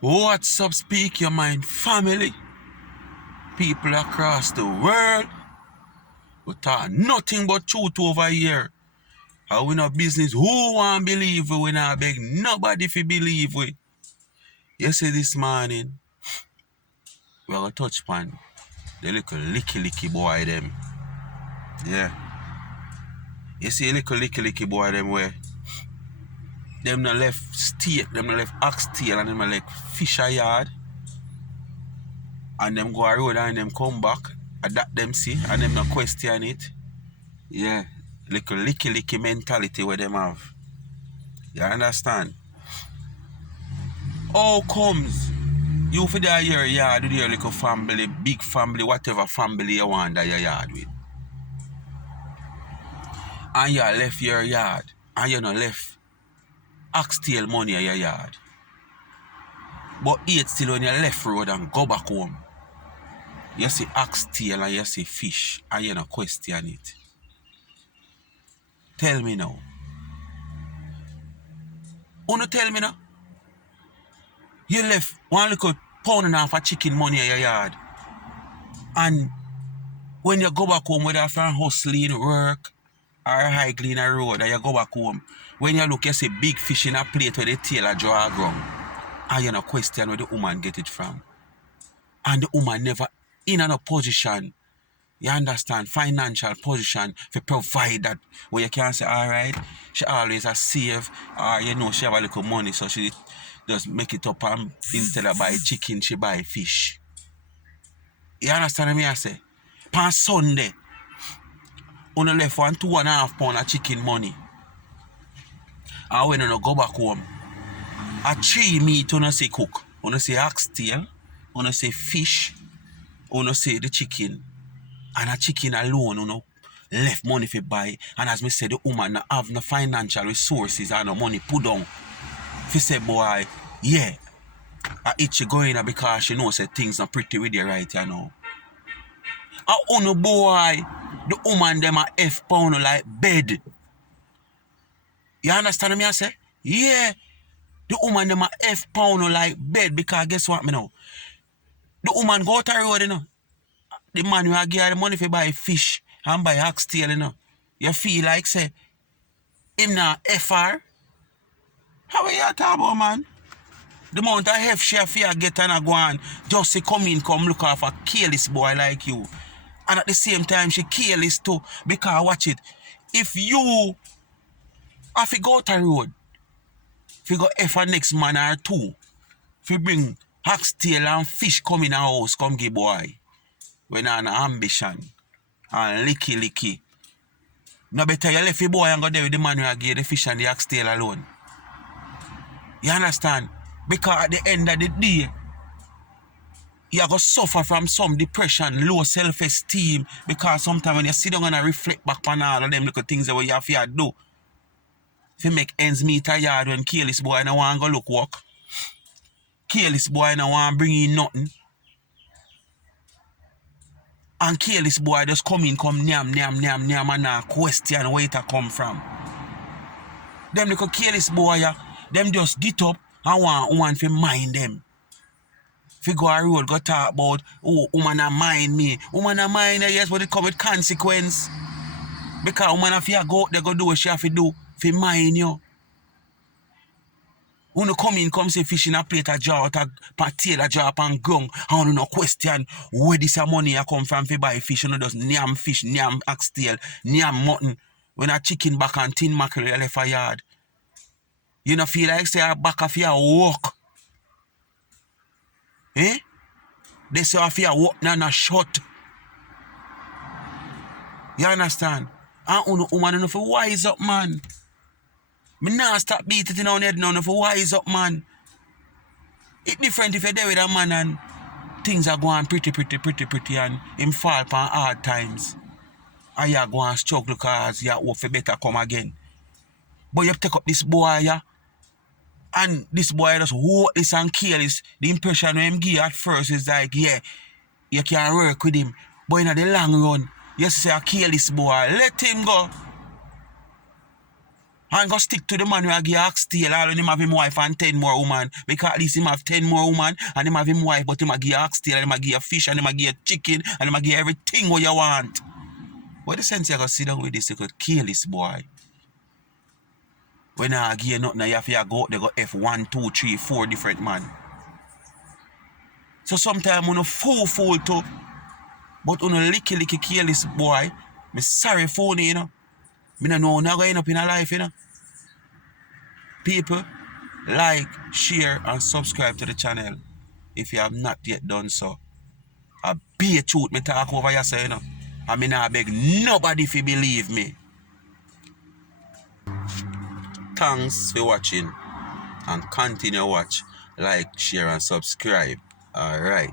What's up, Speak Your Mind family? People across the world. We talk nothing but truth over here. How we no business. Who want believe we? We not beg nobody fi believe we. You see this morning, we gonna touch upon the little licky boy them. Yeah. You see little licky boy them where them no left state, them no left oxtail and them no left fisher yard. And them go a road and them come back. And that them see and them no question it. Yeah. Little licky mentality where them have. You understand? How comes you for that your yard with your little family, big family, whatever family you want that your yard with? And you left your yard and you not left oxtail money in your yard. But eat still on your left road and go back home. You see oxtail and you see fish and you not question it. Tell me now. Wanna tell me now? You left one little pound and a half of chicken money in your yard. And when you go back home, whether after hustling, work, or hiking a road, and you go back home, when you look, you see big fish in a plate where the tail a draw ground. And you no question where the woman get it from. And the woman never in a position, you understand, financial position to provide that where you can say, all right, she always a save, or you know, she have a little money, so she just make it up and instead of buy chicken, she buy fish. You understand what I say? On Sunday, on the left 2.5 pound of chicken money. And when you go back home, a 3 meat you see cook. You see oxtail, you see fish, you see the chicken. And a chicken alone, you left money for buy. And as me said, the woman have no financial resources and no money put down. If you say, boy, yeah, I itch you going because she knows that things not pretty with you right you know. And boy, the woman them a F pound like bed. You understand me I say? Yeah. The woman them a F pound like bed because guess what me know? The woman go to the road, you know. The man will give her the money for buy fish and buy oxtail, you know. You feel like say him not FR? How are you talking about, man? The amount of F she fear get and a go on just to come look off a careless boy like you. And at the same time she careless too because watch it. If you have to go to the road, if you go F a next man or two, if you bring oxtail and fish come in a house, come give boy. When an ambition and licky. No better you left your boy and go there with the man who give the fish and the oxtail alone. You understand? Because at the end of the day, you are going to suffer from some depression, low self-esteem, because sometimes when you sit down and reflect back on all of them little things that you have to do, if you make ends meet a yard when careless boy no want to go look work, careless boy no want to bring in nothing, and careless boy just come nyam and not question where it come from. Them little careless boy, them just get up and want to mind them. If you go a road, go talk about, oh, woman a mind me. Woman a mind her, yes, but it come with consequence. Because woman if you go out there, go do what she have to do, if you mind you. When you come say fish in a plate, a jar out a tail, a jar up and ground, and you no question where this money come from if you buy fish, you know just nyam fish, nyam oxtail, nyam mutton. When a chicken back and tin mackerel you left a yard. You no feel like say a back of your walk. Eh? They say if you walk na shot. You understand? And woman enough for wise up, man. Me nah stop beat it in on head now for wise up, man. It's different if you're there with a man and things are going pretty and him fall upon hard times. And you go and struggle because you hope for better come again. But you take up this boy, yeah, and this boy just hold this and kill this. The impression him give at first is like, yeah, you can work with him. But in the long run, you say, I kill this boy, let him go. And go stick to the man who I give oxtail all when him have him wife and 10 more woman. Because at least him have 10 more woman and him have him wife, but him a give oxtail and him a give fish and him a give chicken and him a give everything what you want. What the sense you go sit down with this, you could kill this boy. When I give you nothing, you have to go out there go F1, 2, 3, 4 different man. So sometimes when you fool too, but when you licky kill this boy, me sorry for you, you know. Me don't know how you're going up in a life, you know. People, like, share, and subscribe to the channel if you have not yet done so. I be a truth me talk over you, say, you know. I mean, I beg nobody if you believe me. Thanks for watching and continue watch, like, share, and subscribe. Alright.